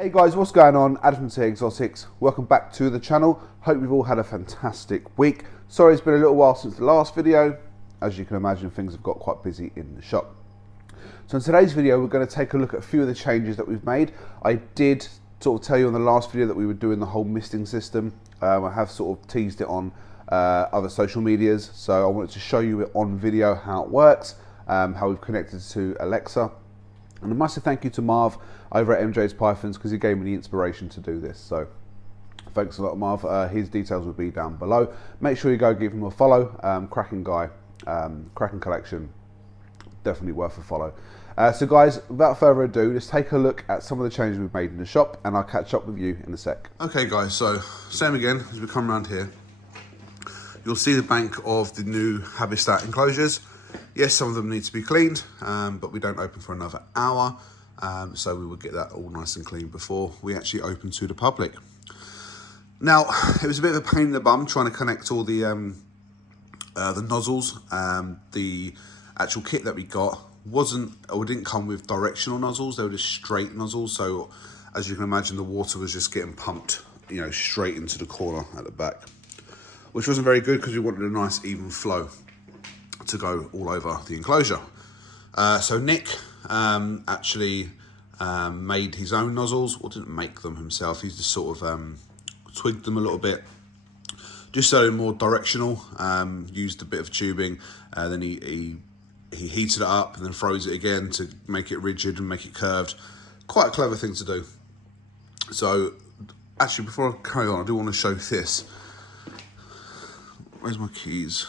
Hey guys, what's going on? Adam from CA Exotics. Welcome back to the channel. Hope you've all had a fantastic week. Sorry it's been a little while since the last video. As you can imagine, things have got quite busy in the shop. So in today's video, we're going to take a look at a few of the changes that we've made. I did sort of tell you in the last video that we were doing the whole misting system. I have sort of teased it on other social medias. So I wanted to show you it on video how it works, how we've connected to Alexa. And a massive thank you to Marv over at MJ's Pythons because he gave me the inspiration to do this. So thanks a lot, Marv. His details will be down below. Make sure you go give him a follow. Cracking guy, cracking collection. Definitely worth a follow. So guys, without further ado, let's take a look at some of the changes we've made in the shop and I'll catch up with you in a sec. Okay guys, so same again as we come around here. You'll see the bank of the new Habitat enclosures. Yes, some of them need to be cleaned, but we don't open for another hour. So we will get that all nice and clean before we actually open to the public. Now, it was a bit of a pain in the bum trying to connect all the nozzles. The actual kit that we got didn't come with directional nozzles. They were just straight nozzles. So as you can imagine, the water was just getting pumped, you know, straight into the corner at the back, which wasn't very good because we wanted a nice even flow to go all over the enclosure. So Nick actually made his own nozzles, or didn't make them himself. He's just sort of twigged them a little bit, just so they're more directional. Used a bit of tubing, then he heated it up and then froze it again to make it rigid and make it curved. Quite a clever thing to do. So actually, before I carry on, I do want to show this. Where's my keys?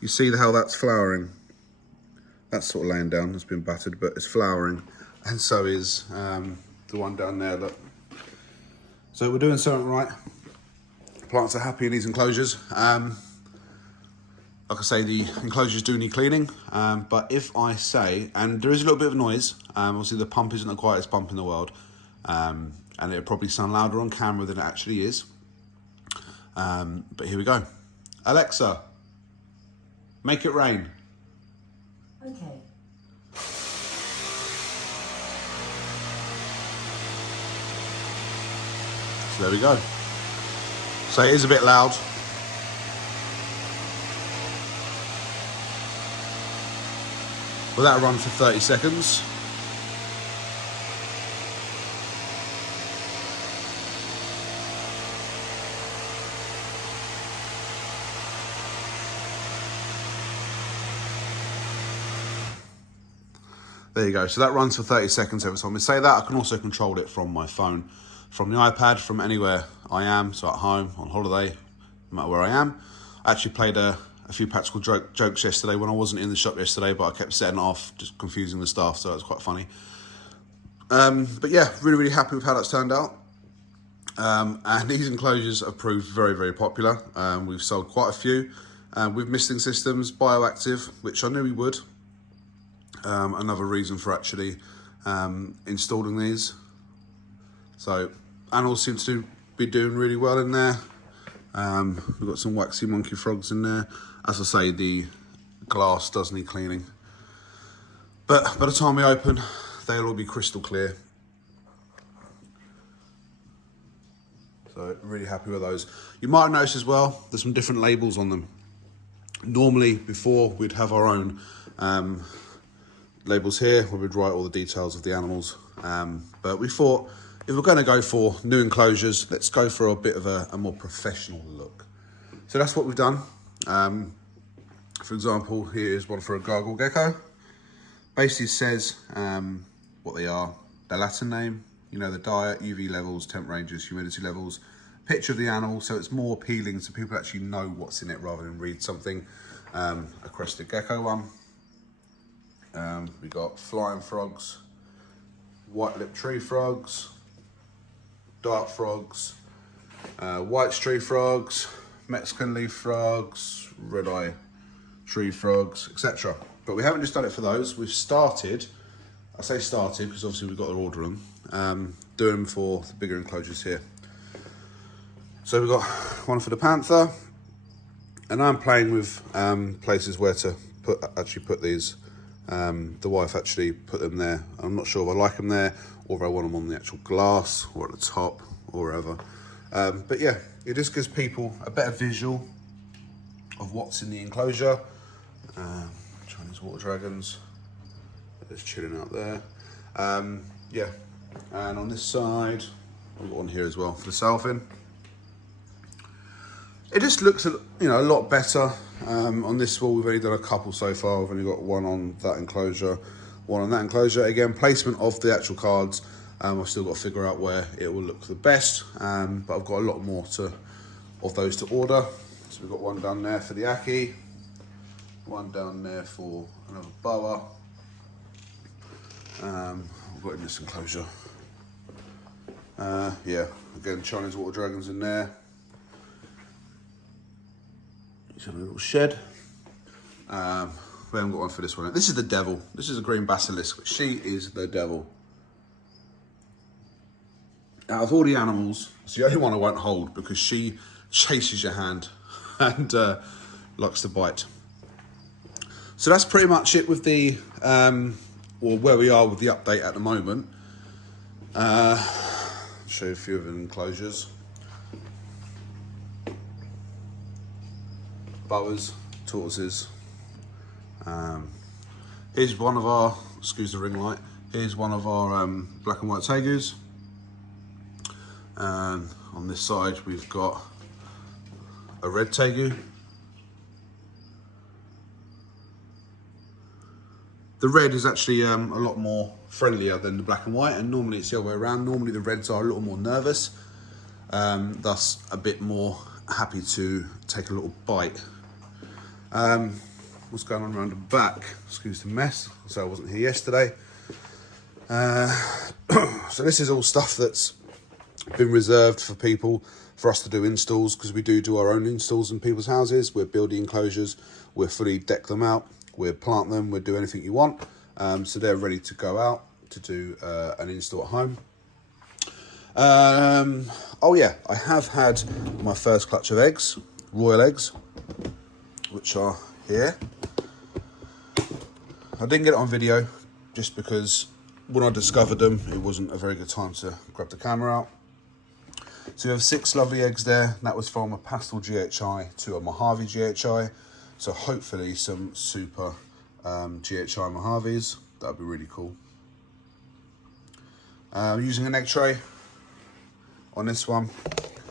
You see how that's flowering? That's sort of laying down, it's been battered, but it's flowering. And so is the one down there, look. So we're doing something right. Plants are happy in these enclosures. Like I say, the enclosures do need cleaning, but if I say, and there is a little bit of noise, obviously the pump isn't the quietest pump in the world, and it'll probably sound louder on camera than it actually is. But here we go. Alexa, make it rain. Okay. So there we go. So it is a bit loud. Well, that'll run for 30 seconds. There you go. So that runs for 30 seconds every time we say that. I can also control it from my phone, from the iPad, from anywhere I am. So at home, on holiday, no matter where I am. I actually played a few practical jokes yesterday when I wasn't in the shop yesterday, but I kept setting it off, just confusing the staff, so it was quite funny. But yeah, really happy with how that's turned out. And these enclosures have proved very, very popular. We've sold quite a few with misting systems, bioactive, which I knew we would. Another reason for actually installing these. So animals seem to be doing really well in there. We've got some waxy monkey frogs in there. As I say, the glass does need cleaning, but by the time we open, they'll all be crystal clear. So really happy with those. You might notice as well, there's some different labels on them. Normally, before, we'd have our own labels here where we'd write all the details of the animals. But we thought, if we're going to go for new enclosures, let's go for a bit of a more professional look. So that's what we've done. For example, here's one for a gargle gecko. Basically says what they are, their Latin name, you know, the diet, UV levels, temp ranges, humidity levels, picture of the animal, so it's more appealing so people actually know what's in it rather than read something. A crested gecko one. We got flying frogs, white-lipped tree frogs, dart frogs, white tree frogs, Mexican leaf frogs, red-eye tree frogs, etc. But we haven't just done it for those. We've started, I say started because obviously we've got to order them, doing them for the bigger enclosures here. So we've got one for the panther, and I'm playing with places where to put these. The wife actually put them there. I'm not sure if I like them there or I want them on the actual glass or at the top or wherever. But yeah, it just gives people a better visual of what's in the enclosure. Chinese water dragons, they're just chilling out there. Yeah, and on this side, I've got one here as well for the Southend. It just looks, a lot better. On this wall, we've only done a couple so far. We've only got one on that enclosure, one on that enclosure. Again, placement of the actual cards. I've still got to figure out where it will look the best, but I've got a lot more of those to order. So we've got one down there for the Aki, one down there for another Boa. We've got in this enclosure. Yeah, again, Chinese water dragons in there. It's a little shed. We haven't got one for this one. This is the devil. This is a green basilisk. She is the devil. Out of all the animals, it's the only one I won't hold because she chases your hand and likes to bite. So that's pretty much it with the, or where we are with the update at the moment. Show you a few of the enclosures. Boas, tortoises. Here's one of our, excuse the ring light, here's one of our black and white tegus. And on this side we've got a red tegu. The red is actually a lot more friendlier than the black and white, and normally it's the other way around. Normally the reds are a little more nervous, thus a bit more happy to take a little bite. What's going on around the back? Excuse the mess, so I wasn't here yesterday. So this is all stuff that's been reserved for people, for us to do installs, because we do our own installs in people's houses. We'll build the enclosures, we'll fully deck them out, we'll plant them, we'll do anything you want. So they're ready to go out to do an install at home. Oh yeah, I have had my first clutch of eggs, royal eggs, which are here. I didn't get it on video just because when I discovered them, it wasn't a very good time to grab the camera out. So we have 6 lovely eggs there. That was from a pastel GHI to a Mojave GHI. So hopefully some super GHI Mojaves. That'd be really cool. Using an egg tray on this one.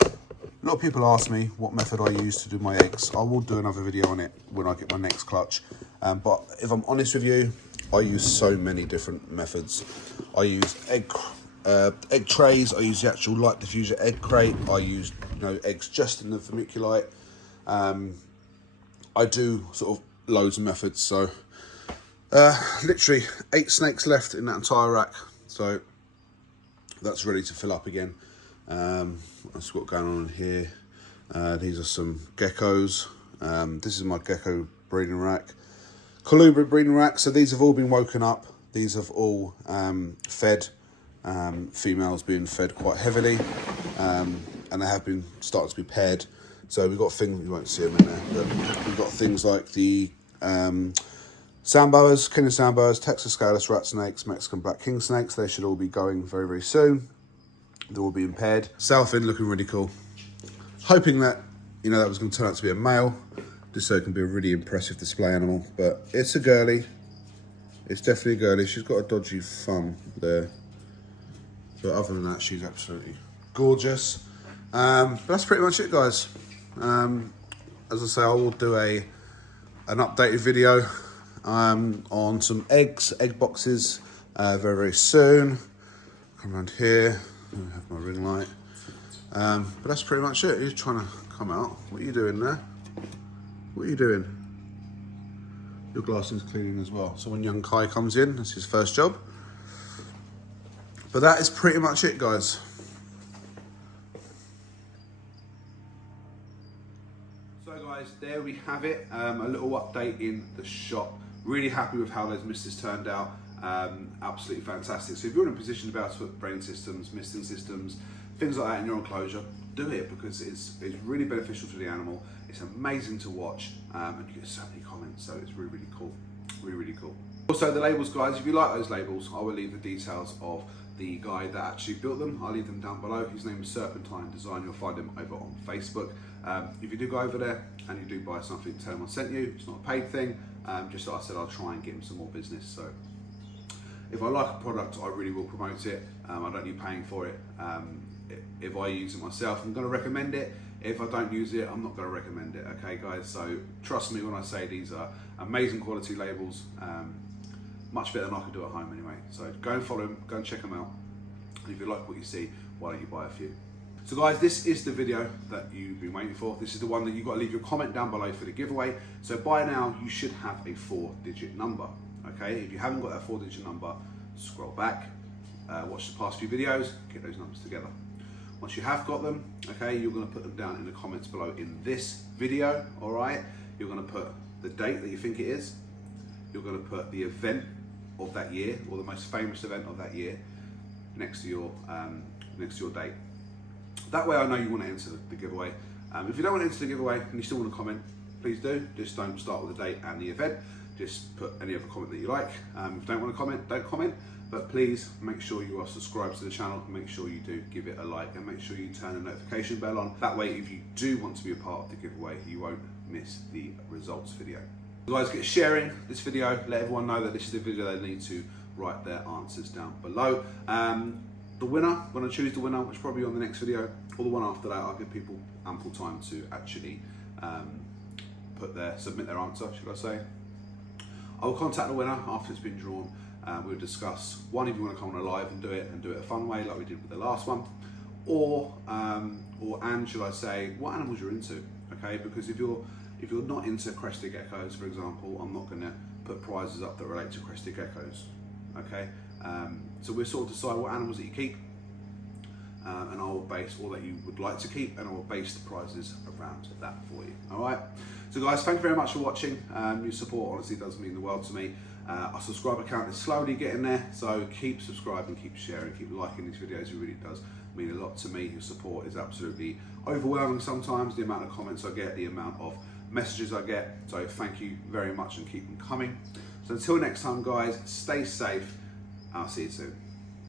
A lot of people ask me what method I use to do my eggs. I will do another video on it when I get my next clutch. But if I'm honest with you, I use so many different methods. I use egg trays. I use the actual light diffuser egg crate. I use eggs just in the vermiculite. I do sort of loads of methods. So literally 8 snakes left in that entire rack. So that's ready to fill up again. That's what's going on here. These are some geckos. This is my gecko breeding rack. Colubrid breeding rack. So these have all been woken up. These have all fed. Females being fed quite heavily. And they have been starting to be paired. So we've got things, you won't see them in there, but we've got things like the sandboas, Kenyan sandboas, Texas scaleless rat snakes, Mexican black king snakes. They should all be going very, very soon. They're all being paired. Southend looking really cool. Hoping that, that was going to turn out to be a male, just so it can be a really impressive display animal. But it's a girly. It's definitely a girly. She's got a dodgy thumb there. But other than that, she's absolutely gorgeous. But that's pretty much it, guys. As I say, I will do an updated video on some egg boxes very, very soon. Come around here. I have my ring light. But that's pretty much it. He's trying to come out. What are you doing there? What are you doing? Your glass is cleaning as well. So when young Kai comes in, that's his first job. But that is pretty much it, guys. So guys, there we have it. A little update in the shop. Really happy with how those misters turned out. Absolutely fantastic. So if you're in a position about to put brain systems, misting systems, things like that in your enclosure, do it, because it's really beneficial to the animal. It's amazing to watch, and you get so many comments, so it's really, really cool. Really, really cool. Also, the labels, guys, if you like those labels, I will leave the details of the guy that actually built them. I'll leave them down below. His name is Serpentine Design. You'll find him over on Facebook. If you do go over there and you do buy something, tell him I sent you. It's not a paid thing. Just like I said, I'll try and get him some more business. So if I like a product, I really will promote it. I don't need paying for it. If I use it myself, I'm going to recommend it. If I don't use it, I'm not going to recommend it. Okay, guys. So trust me when I say these are amazing quality labels. Much better than I could do at home anyway. So go and follow him, go and check him out. And if you like what you see, why don't you buy a few? So guys, this is the video that you've been waiting for. This is the one that you've got to leave your comment down below for the giveaway. So by now, you should have a 4-digit number. Okay, if you haven't got that 4-digit number, scroll back, watch the past few videos, get those numbers together. Once you have got them, okay, you're going to put them down in the comments below in this video, all right? You're going to put the date that you think it is. You're going to put the event of that year, or the most famous event of that year, next to your date. That way I know you want to enter the giveaway. If you don't want to enter the giveaway and you still want to comment, please do. Just don't start with the date and the event. Just put any other comment that you like. If you don't want to comment, don't comment. But please make sure you are subscribed to the channel. Make sure you do give it a like and make sure you turn the notification bell on. That way, if you do want to be a part of the giveaway, you won't miss the results video. You guys, get sharing this video. Let everyone know that this is the video they need to write their answers down below. The winner, when I choose the winner, which is probably on the next video, or the one after that, I'll give people ample time to actually submit their answer, should I say. I will contact the winner after it's been drawn. We'll discuss, one, if you want to come on a live and do it a fun way like we did with the last one, and should I say, what animals you're into, okay? Because if you're not into crested geckos, for example, I'm not going to put prizes up that relate to crested geckos, okay? So we'll sort of decide what animals that you keep, and I will base all that you would like to keep, and I will base the prizes around that for you, all right? So guys, thank you very much for watching. Your support honestly does mean the world to me. Our subscriber count is slowly getting there, so keep subscribing, keep sharing, keep liking these videos. It really does mean a lot to me. Your support is absolutely overwhelming sometimes, the amount of comments I get, the amount of messages I get. So thank you very much and keep them coming. So until next time guys, stay safe. I'll see you soon.